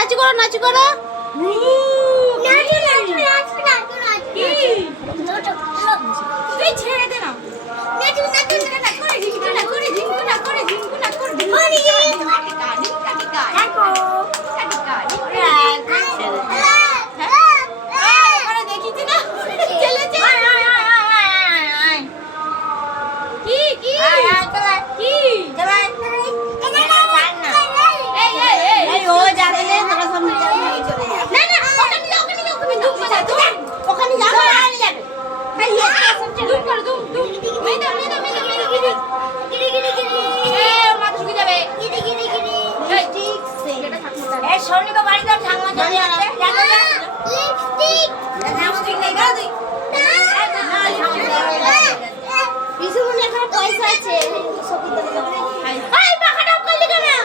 নাচু করো নাচু করো। তুই ছেড়ে দে না। দেখিছি না কি কি কি এই ও যাবে না তোরা সব নিয়ে যাবে চলে যাবে। না না ওখানে যাও ওখানে যাও তুমি দুম করে দুম ওখানে যাবে না নিয়ে যাবে। ভাই দুম করে দুম দুম মেদা মেদা মেদা মেদা এ মা ঢুকে যাবে ঠিক সে এটা থাকতে এই সোনিকে বাড়ি দাও ঠাঙ্গা চলে যাচ্ছে। দেখো না লিপস্টিক লিপস্টিক নেই গো তুই। পিছু মনে এখন পয়সা আছে সব